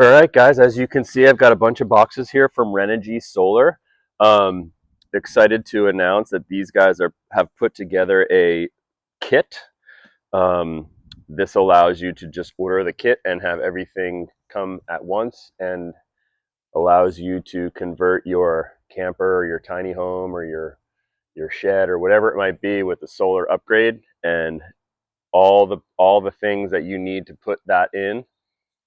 All right, guys, as you can see, I've got a bunch of boxes here from Renogy Solar. Um, Excited to announce that these guys have put together a kit. Um, this allows you to just order the kit and have everything come at once, and allows you to convert your camper or your tiny home or your shed or whatever it might be with the solar upgrade. And all the things that you need to put that in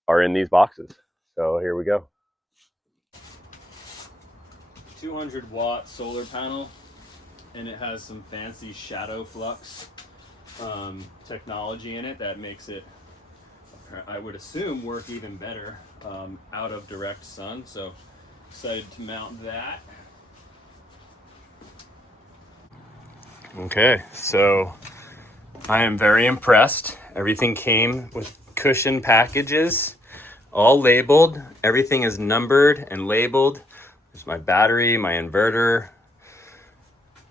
are in these boxes. So here we go. 200-watt solar panel, and it has some fancy shadow flux technology in it that makes it, I would assume, work even better out of direct sun. So excited to mount that. Okay, so I am very impressed. Everything came with cushion packages, all labeled. Everything is numbered and labeled. There's my battery, my inverter,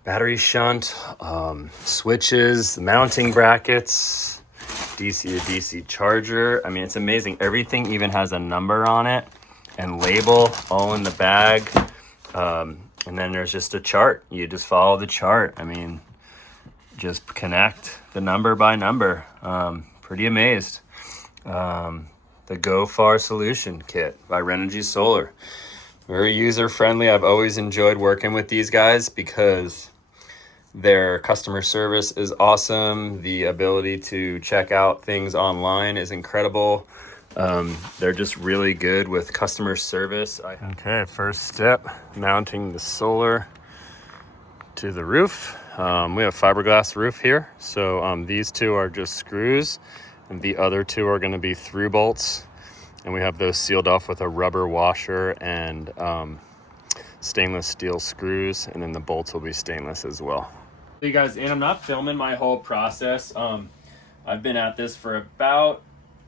battery shunt, switches, mounting brackets, DC to DC charger. I mean, it's amazing. Everything even has a number on it and label, all in the bag. And then there's just a chart. You just follow the chart. I mean, just connect the number by number. Pretty amazed. The Go Far Solution Kit by Renogy Solar. Very user friendly. I've always enjoyed working with these guys because their customer service is awesome. The ability to check out things online is incredible. They're just really good with customer service. Okay, first step, mounting the solar to the roof. We have fiberglass roof here. So these two are just screws, and the other two are gonna be through bolts. And we have those sealed off with a rubber washer and stainless steel screws, and then the bolts will be stainless as well. You guys, and I'm not filming my whole process. I've been at this for about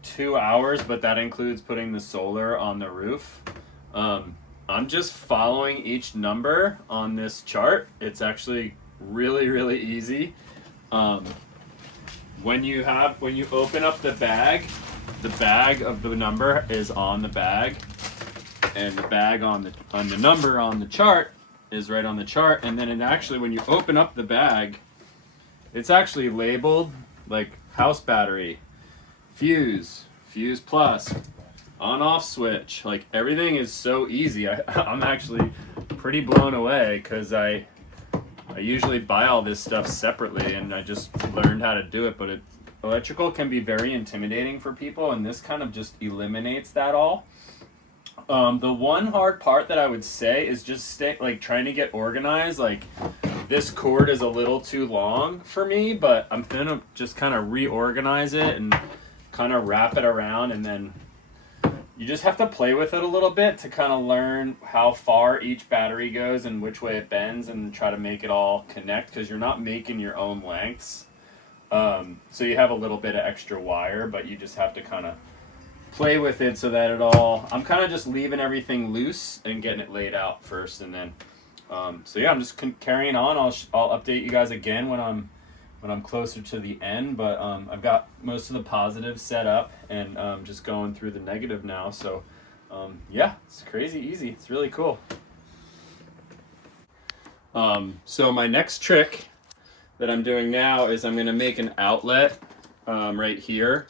2 hours, but that includes putting the solar on the roof. I'm just following each number on this chart. It's actually really, really easy. When you open up the bag of the number is on the bag, and the bag on the number on the chart is right on the chart. And then when you open up the bag, it's actually labeled like house battery, fuse plus, on off switch. Like, everything is so easy. I'm actually pretty blown away because I usually buy all this stuff separately, and I just learned how to do it. But electrical can be very intimidating for people, and this kind of just eliminates that all. The one hard part that I would say is just trying to get organized. Like, this cord is a little too long for me, but I'm gonna just kind of reorganize it and kind of wrap it around, and then you just have to play with it a little bit to kind of learn how far each battery goes and which way it bends, and try to make it all connect, because you're not making your own lengths. So you have a little bit of extra wire, but you just have to kind of play with it so that I'm kind of just leaving everything loose and getting it laid out first, and then so yeah, I'm just carrying on. I'll update you guys again when I'm closer to the end, but I've got most of the positives set up, and just going through the negative now. So yeah, it's crazy easy. It's really cool. So my next trick that I'm doing now is I'm going to make an outlet right here.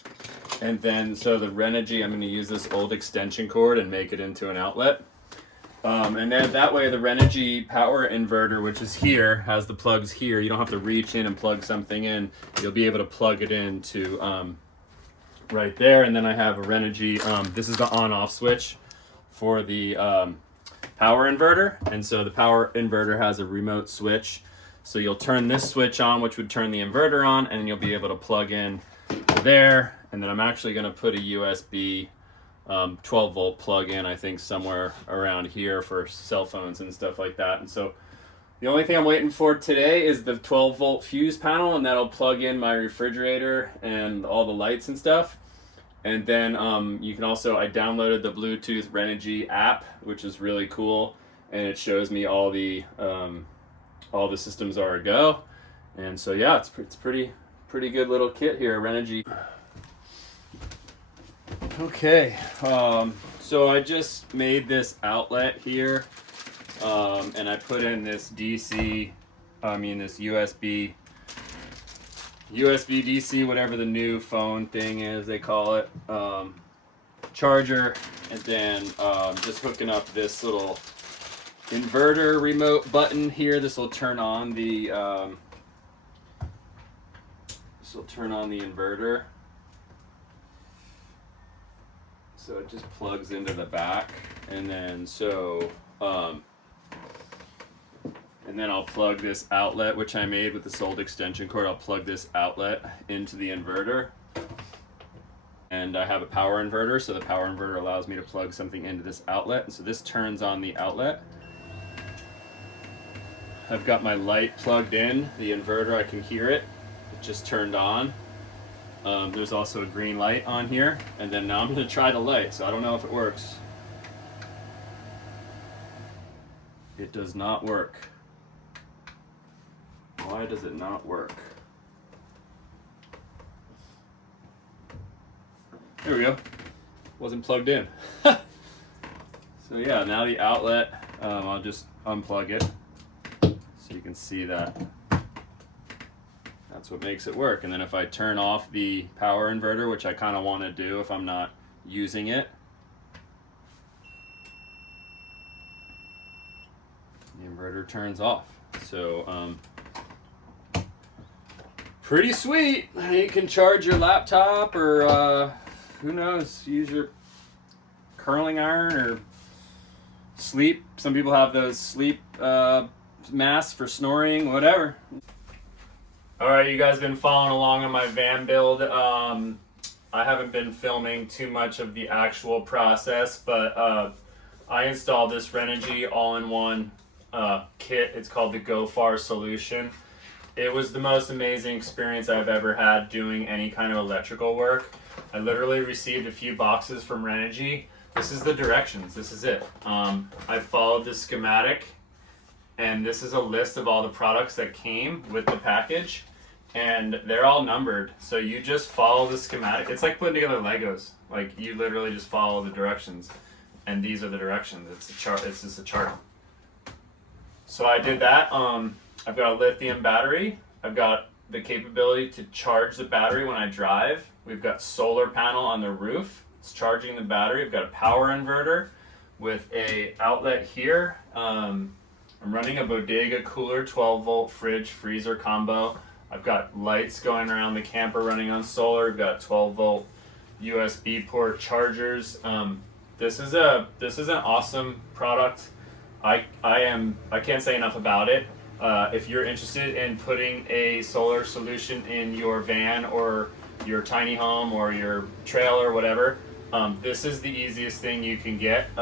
And then, so the Renogy, I'm going to use this old extension cord and make it into an outlet. And then that way the Renogy power inverter, which is here, has the plugs here. You don't have to reach in and plug something in. You'll be able to plug it into right there. And then I have a Renogy, this is the on-off switch for the power inverter. And so the power inverter has a remote switch. So you'll turn this switch on, which would turn the inverter on, and you'll be able to plug in there. And then I'm actually going to put a USB 12 volt plug in, I think somewhere around here, for cell phones and stuff like that. And so the only thing I'm waiting for today is the 12 volt fuse panel, and that'll plug in my refrigerator and all the lights and stuff. And then you can also, I downloaded the Bluetooth Renogy app, which is really cool, and it shows me all the systems are a go. And so yeah, it's pretty good little kit here, Renogy. Okay, So I just made this outlet here, and I put in this this USB DC, whatever the new phone thing is, they call it, charger, and then just hooking up this little inverter remote button here. This will turn on the inverter. So it just plugs into the back, and then and then I'll plug this outlet, which I made with this old extension cord. I'll plug this outlet into the inverter. And I have a power inverter, so the power inverter allows me to plug something into this outlet. And so this turns on the outlet. I've got my light plugged in, the inverter, I can hear it. It just turned on. There's also a green light on here. And then now I'm gonna try the light, so I don't know if it works. It does not work. Why does it not work? There we go. Wasn't plugged in. So yeah, now the outlet, I'll just unplug it so you can see that. That's what makes it work. And then if I turn off the power inverter, which I kind of want to do if I'm not using it, the inverter turns off. So pretty sweet. You can charge your laptop, or who knows, use your curling iron or sleep. Some people have those sleep masks for snoring, whatever. All right, you guys been following along on my van build. I haven't been filming too much of the actual process, but I installed this Renogy all-in-one kit. It's called the Go Far Solution. It was the most amazing experience I've ever had doing any kind of electrical work. I literally received a few boxes from Renogy. This is the directions, this is it. I followed the schematic, and this is a list of all the products that came with the package, and they're all numbered. So you just follow the schematic. It's like putting together Legos. Like, you literally just follow the directions, and these are the directions. It's a chart, it's just a chart. So I did that. I've got a lithium battery. I've got the capability to charge the battery when I drive. We've got solar panel on the roof. It's charging the battery. I've got a power inverter with a outlet here. I'm running a bodega cooler, 12 volt fridge freezer combo. I've got lights going around the camper running on solar. I've got 12 volt USB port chargers. This is an awesome product. I can't say enough about it. If you're interested in putting a solar solution in your van or your tiny home or your trailer or whatever, this is the easiest thing you can get.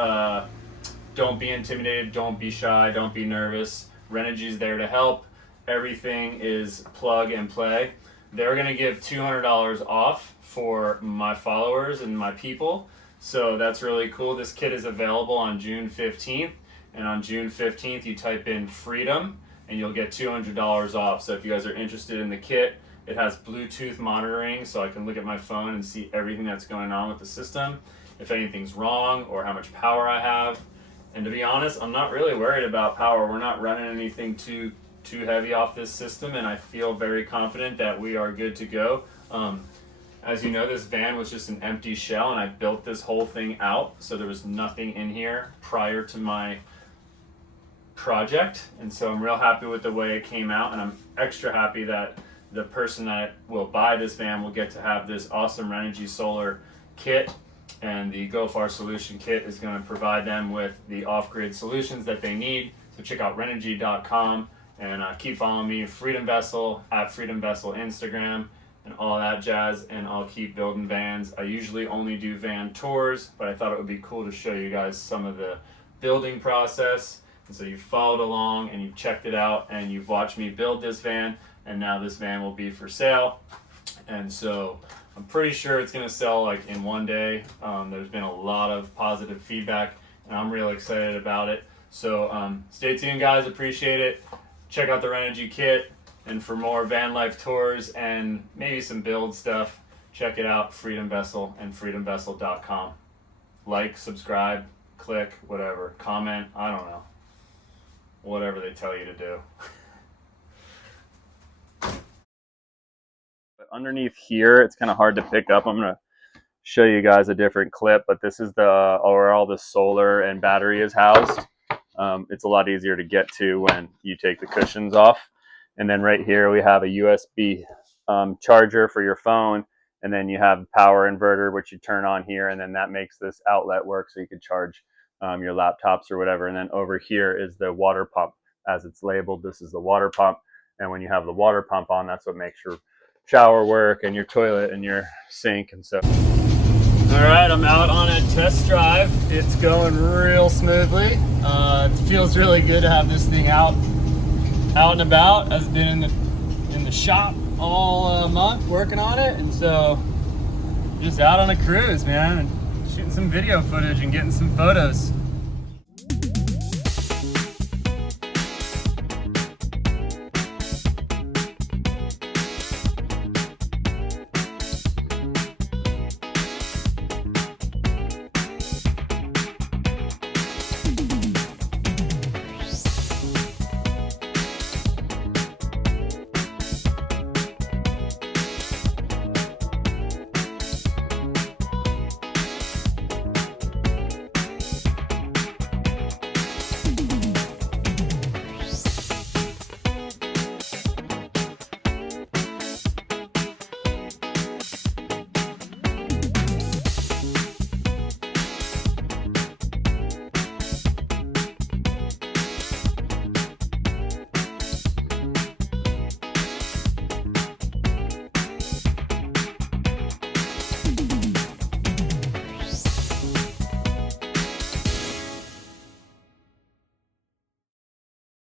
Don't be intimidated, don't be shy, don't be nervous. Renogy's there to help. Everything is plug and play. They're gonna give $200 off for my followers and my people. So that's really cool. This kit is available on June 15th. And on June 15th, you type in freedom and you'll get $200 off. So if you guys are interested in the kit, it has Bluetooth monitoring, so I can look at my phone and see everything that's going on with the system, if anything's wrong or how much power I have. And to be honest, I'm not really worried about power. We're not running anything too heavy off this system, and I feel very confident that we are good to go. As you know, this van was just an empty shell, and I built this whole thing out, so there was nothing in here prior to my project. And so I'm real happy with the way it came out, and I'm extra happy that the person that will buy this van will get to have this awesome Renogy Solar kit, and the Go Far Solution kit is going to provide them with the off-grid solutions that they need. So check out Renogy.com and keep following me, Freedom Vessel, at Freedom Vessel Instagram, and all that jazz, and I'll keep building vans. I usually only do van tours, but I thought it would be cool to show you guys some of the building process. And so you've followed along and you've checked it out and you've watched me build this van, and now this van will be for sale. And so I'm pretty sure it's gonna sell like in one day. There's been a lot of positive feedback and I'm real excited about it. So stay tuned, guys, appreciate it. Check out the Renogy kit, and for more van life tours and maybe some build stuff, check it out, Freedom Vessel and freedomvessel.com. Like, subscribe, click, whatever, comment, I don't know. Whatever they tell you to do. But underneath here, it's kind of hard to pick up. I'm gonna show you guys a different clip, but this is the where all the solar and battery is housed. It's a lot easier to get to when you take the cushions off. And then right here we have a USB charger for your phone, and then you have power inverter which you turn on here, and then that makes this outlet work so you could charge your laptops or whatever. And then over here is the water pump, as it's labeled. This is the water pump, and when you have the water pump on, that's what makes your shower work and your toilet and your sink. And so All right, I'm out on a test drive. It's going real smoothly. It feels really good to have this thing out and about. I've been in the shop all month working on it, and so just out on a cruise, man, and shooting some video footage and getting some photos.